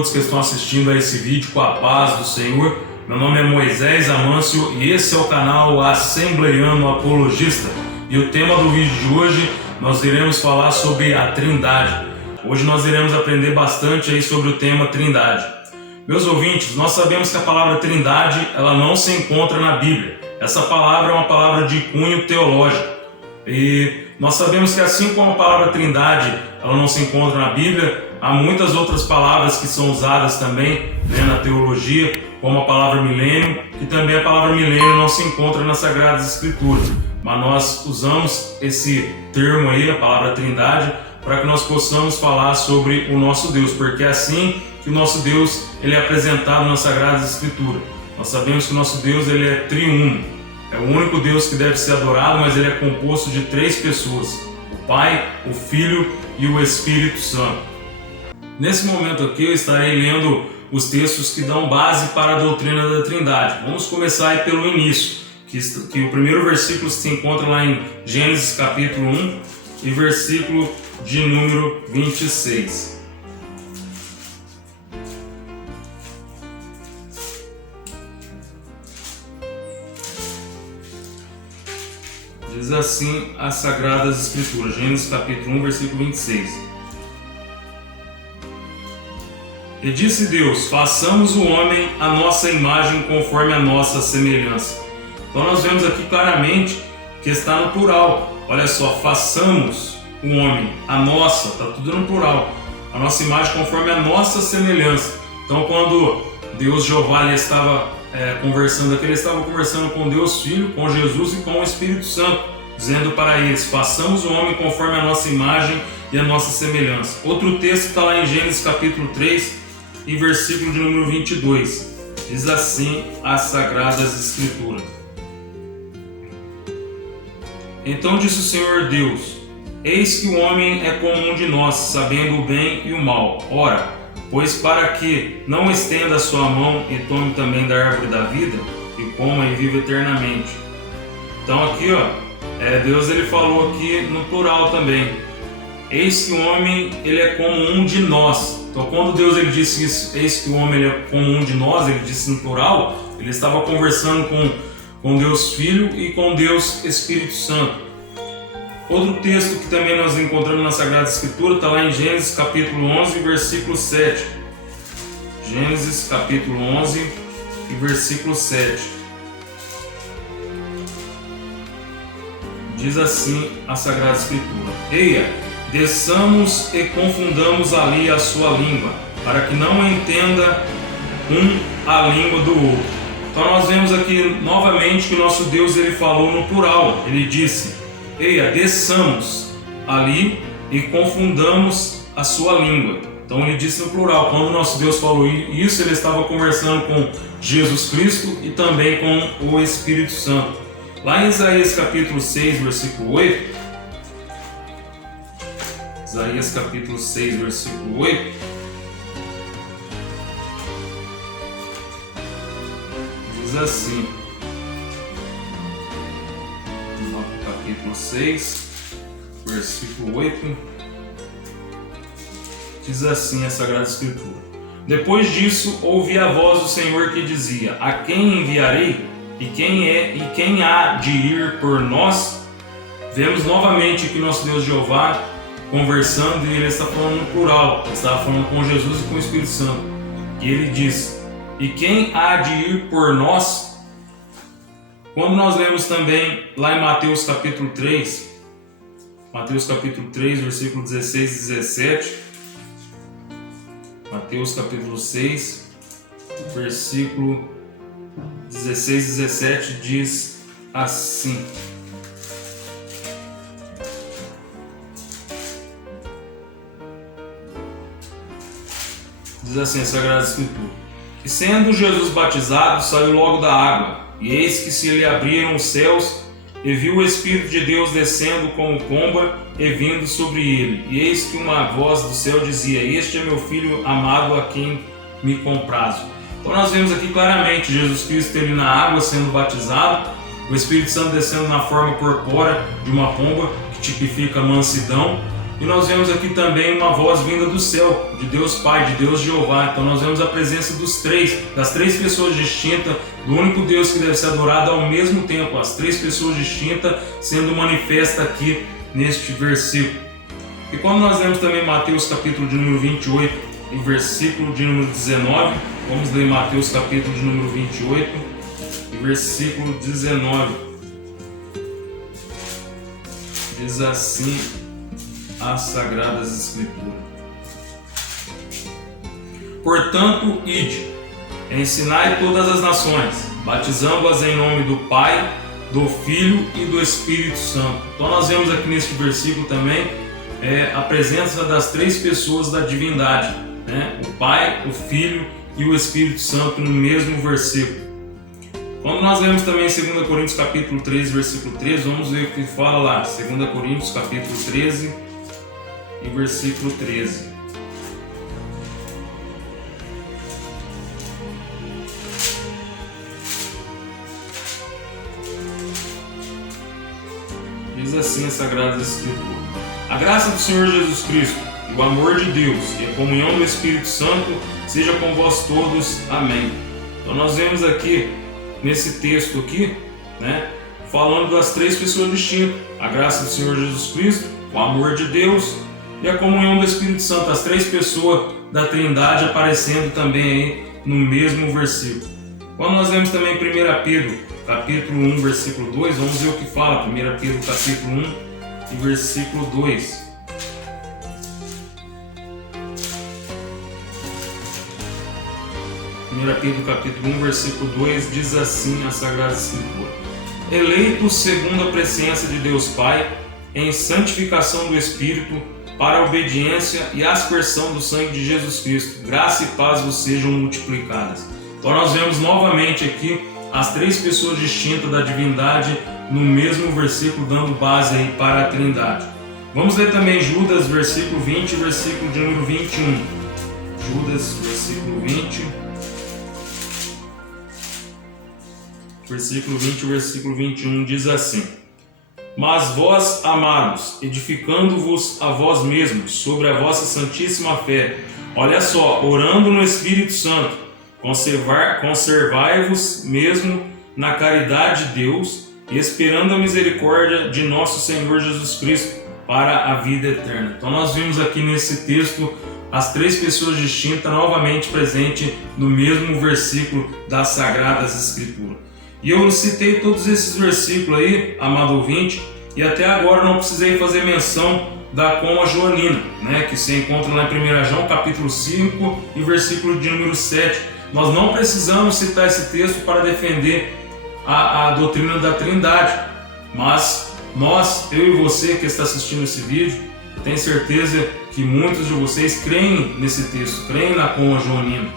todos que estão assistindo a esse vídeo com a paz do Senhor. Meu nome é Moisés Amâncio e esse é o canal Assembleiano Apologista. E o tema do vídeo de hoje nós iremos falar sobre a Trindade. Hoje nós iremos aprender bastante aí sobre o tema Trindade. Meus ouvintes, nós sabemos que a palavra Trindade ela não se encontra na Bíblia. Essa palavra é uma palavra de cunho teológico. E nós sabemos que assim como a palavra Trindade ela não se encontra na Bíblia, há muitas outras palavras que são usadas também, na teologia, como a palavra milênio, que também a palavra milênio não se encontra nas Sagradas Escrituras. Mas nós usamos esse termo aí, a palavra Trindade, para que nós possamos falar sobre o nosso Deus, porque é assim que o nosso Deus ele é apresentado nas Sagradas Escrituras. Nós sabemos que o nosso Deus ele é triuno, é o único Deus que deve ser adorado, mas ele é composto de 3 pessoas, o Pai, o Filho e o Espírito Santo. Nesse momento aqui eu estarei lendo os textos que dão base para a doutrina da Trindade. Vamos começar aí pelo início, que o primeiro versículo se encontra lá em Gênesis capítulo 1 e versículo de número 26. Diz assim as Sagradas Escrituras, Gênesis capítulo 1, versículo 26. E disse Deus: façamos o homem à nossa imagem conforme a nossa semelhança. Então nós vemos aqui claramente que está no plural. Olha só, façamos o homem, a nossa, está tudo no plural. A nossa imagem conforme a nossa semelhança. Então quando Deus Jeová ele estava conversando aqui, ele estava conversando com Deus Filho, com Jesus e com o Espírito Santo, dizendo para eles: façamos o homem conforme a nossa imagem e a nossa semelhança. Outro texto está lá em Gênesis capítulo 3 e versículo de número 22. Diz assim as Sagradas Escrituras: então disse o Senhor Deus: eis que o homem é como um de nós, sabendo o bem e o mal. Ora, pois para que não estenda a sua mão e tome também da árvore da vida, e coma e viva eternamente. Então aqui, Deus ele falou aqui no plural também. Eis que o homem ele é como um de nós. Então quando Deus ele disse isso, eis que o homem ele é como um de nós, ele disse no plural, ele estava conversando com Deus Filho e com Deus Espírito Santo. Outro texto que também nós encontramos na Sagrada Escritura está lá em Gênesis capítulo 11, versículo 7. Gênesis capítulo 11 e versículo 7. Diz assim a Sagrada Escritura: eia, desçamos e confundamos ali a sua língua, para que não entenda a língua do outro. Então nós vemos aqui novamente que o nosso Deus ele falou no plural. Ele disse: eia, desçamos ali e confundamos a sua língua. Então ele disse no plural. Quando o nosso Deus falou isso, ele estava conversando com Jesus Cristo e também com o Espírito Santo. Lá em Isaías capítulo 6, versículo 8, Isaías capítulo 6, versículo 8, diz assim, no capítulo 6, versículo 8, diz assim a Sagrada Escritura: depois disso ouvi a voz do Senhor que dizia: a quem enviarei? E quem há de ir por nós? Vemos novamente que nosso Deus Jeová conversando e ele está falando no plural. Ele estava falando com Jesus e com o Espírito Santo. E ele diz: e quem há de ir por nós? Quando nós lemos também lá em Mateus capítulo 3, versículo 16 e 17, Mateus capítulo 6, versículo 16 e 17 diz assim: diz assim a Sagrada Escritura: e sendo Jesus batizado, saiu logo da água, e eis que se lhe abriram os céus, e viu o Espírito de Deus descendo como pomba e vindo sobre ele. E eis que uma voz do céu dizia: este é meu Filho amado, a quem me comprazo. Então nós vemos aqui claramente Jesus Cristo ele na água sendo batizado, o Espírito Santo descendo na forma corpórea de uma pomba, que tipifica a mansidão, E nós vemos aqui também uma voz vinda do céu, de Deus Pai, de Deus Jeová. Então nós vemos a presença das três pessoas distintas, do único Deus que deve ser adorado ao mesmo tempo, as três pessoas distintas sendo manifesta aqui neste versículo. E quando nós lemos também Mateus capítulo de número 28 e versículo de número 19, vamos ler Mateus capítulo de número 28 e versículo 19. Diz assim as Sagradas Escrituras: Portanto, ide, ensinai todas as nações, batizando-as em nome do Pai, do Filho e do Espírito Santo. Então nós vemos aqui neste versículo também a presença das três pessoas da divindade, né? O Pai, o Filho e o Espírito Santo no mesmo versículo. Quando nós lemos também 2 Coríntios capítulo 13, versículo 13, vamos ver o que fala lá. 2 Coríntios capítulo 13 e versículo 13. Diz assim as Sagradas Escrituras: A graça do Senhor Jesus Cristo, e o amor de Deus e a comunhão do Espírito Santo seja com vós todos. Amém. Então nós vemos aqui, nesse texto aqui, né, falando das três pessoas distintas: a graça do Senhor Jesus Cristo, o amor de Deus e a comunhão do Espírito Santo. As três pessoas da Trindade aparecendo também aí no mesmo versículo. Quando nós lemos também 1 Pedro capítulo 1, versículo 2, vamos ver o que fala. 1 Pedro capítulo 1 e versículo 2. Pedro capítulo 1, versículo 2, diz assim a Sagrada Escritura: Eleitos segundo a presciência de Deus Pai, em santificação do Espírito, para a obediência e aspersão do sangue de Jesus Cristo, graça e paz vos sejam multiplicadas. Então nós vemos novamente aqui as três pessoas distintas da divindade no mesmo versículo, dando base aí para a Trindade. Vamos ler também Judas, versículo 20 e versículo de número 21. Judas, versículo 20. Versículo 20 e versículo 21 diz assim: Mas vós, amados, edificando-vos a vós mesmos sobre a vossa santíssima fé, olha só, orando no Espírito Santo, conservai-vos mesmo na caridade de Deus e esperando a misericórdia de nosso Senhor Jesus Cristo para a vida eterna. Então nós vimos aqui nesse texto as três pessoas distintas novamente presentes no mesmo versículo das Sagradas Escrituras. E eu citei todos esses versículos aí, amado ouvinte, e até agora não precisei fazer menção da coma joanina, né, que se encontra lá em 1 João capítulo 5 e versículo de número 7. Nós não precisamos citar esse texto para defender a doutrina da Trindade, mas nós, eu e você que está assistindo esse vídeo, eu tenho certeza que muitos de vocês creem nesse texto, creem na coma joanina,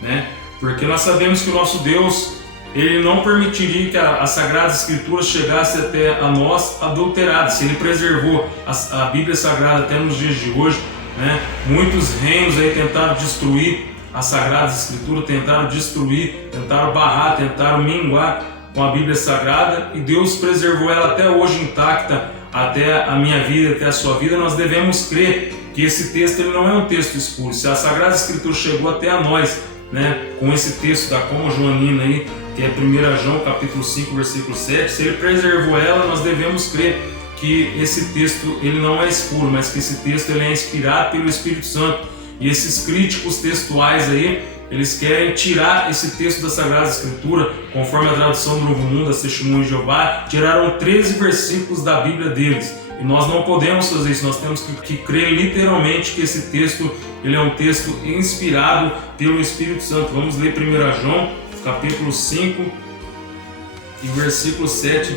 né? Porque nós sabemos que o nosso Deus, Ele não permitiria que as Sagradas Escrituras chegassem até a nós adulteradas. Se Ele preservou a Bíblia Sagrada até nos dias de hoje, né? Muitos reinos aí tentaram destruir as Sagradas Escrituras, tentaram destruir, tentaram barrar, tentaram minguar com a Bíblia Sagrada, e Deus preservou ela até hoje intacta, até a minha vida, até a sua vida. Nós devemos crer que esse texto ele não é um texto espúrio. Se a Sagrada Escritura chegou até a nós, né, com esse texto da coma joanina aí, que é 1 João capítulo 5, versículo 7, se Ele preservou ela, nós devemos crer que esse texto ele não é espúrio, mas que esse texto ele é inspirado pelo Espírito Santo. E esses críticos textuais aí, eles querem tirar esse texto da Sagrada Escritura, conforme a tradução do Novo Mundo, as Testemunhas de Jeová, tiraram 13 versículos da Bíblia deles. E nós não podemos fazer isso, nós temos que crer literalmente que esse texto ele é um texto inspirado pelo Espírito Santo. Vamos ler 1 João, capítulo 5 e versículo 7,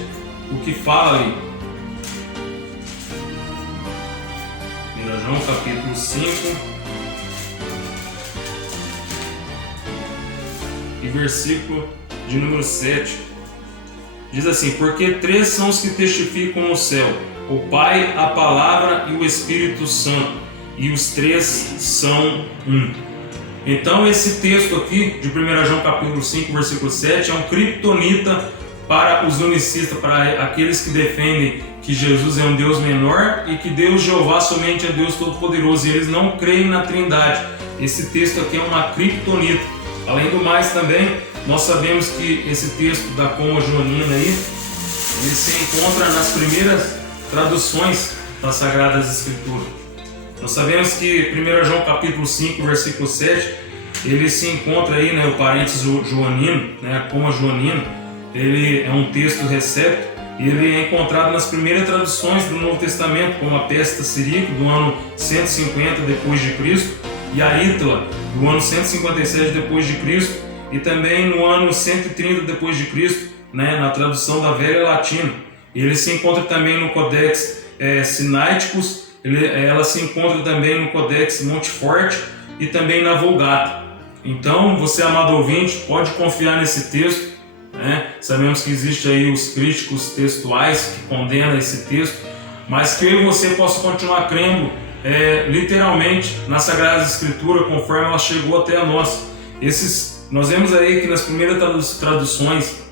o que fala ali. 1 João, capítulo 5 e versículo de número 7. Diz assim: Porque três são os que testificam no céu, o Pai, a Palavra e o Espírito Santo, e os três são um. Então esse texto aqui de 1 João capítulo 5, versículo 7 é um criptonita para os unicistas, para aqueles que defendem que Jesus é um Deus menor e que Deus Jeová somente é Deus Todo-Poderoso, e eles não creem na Trindade. Esse texto aqui é uma criptonita. Além do mais também, nós sabemos que esse texto da Coma Joanina aí, ele se encontra nas primeiras traduções das Sagradas Escrituras. Nós sabemos que 1 João capítulo 5, versículo 7, ele se encontra aí, o parênteses joanino, a Coma Joanina. Ele é um texto recepto e ele é encontrado nas primeiras traduções do Novo Testamento, como a Pesta Ciríaco, do ano 150 depois de Cristo, e a Ítala, do ano 157 depois de Cristo, e também no ano 130 depois de Cristo, na tradução da Velha Latina. Ele se encontra também no Codex Sinaiticus, ela se encontra também no Codex Monteforte e também na Vulgata. Então, você, amado ouvinte, pode confiar nesse texto. Sabemos que existem aí os críticos textuais que condenam esse texto, mas que eu e você possa continuar crendo literalmente na Sagrada Escritura conforme ela chegou até a nós. Nós vemos aí que nas primeiras traduções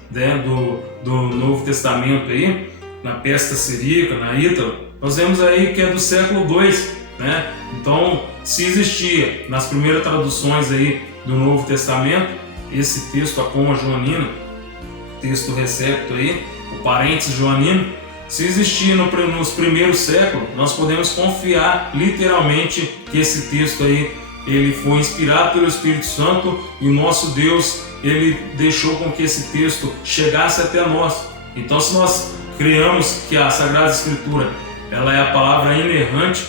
do Novo Testamento aí, na Pesta Ciríaca, na Ítala, nós vemos aí que é do século II, Então, se existia nas primeiras traduções aí do Novo Testamento esse texto, a Coma Joanina, texto recepto aí, o parênteses joanino, se existia nos primeiros séculos, nós podemos confiar literalmente que esse texto aí, ele foi inspirado pelo Espírito Santo, e o nosso Deus, ele deixou com que esse texto chegasse até nós. Então, se nós criamos que a Sagrada Escritura, ela é a palavra inerrante,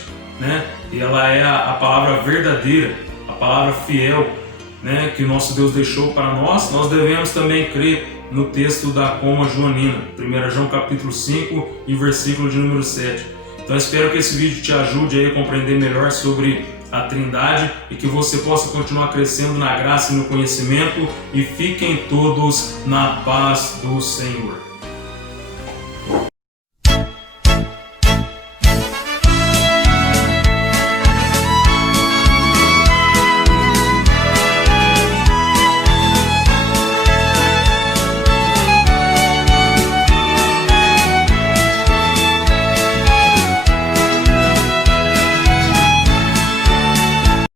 e ela é a palavra verdadeira, a palavra fiel, que o nosso Deus deixou para nós devemos também crer no texto da Coma Joanina, 1 João capítulo 5 e versículo de número 7. Então espero que esse vídeo te ajude aí a compreender melhor sobre a Trindade e que você possa continuar crescendo na graça e no conhecimento, e fiquem todos na paz do Senhor.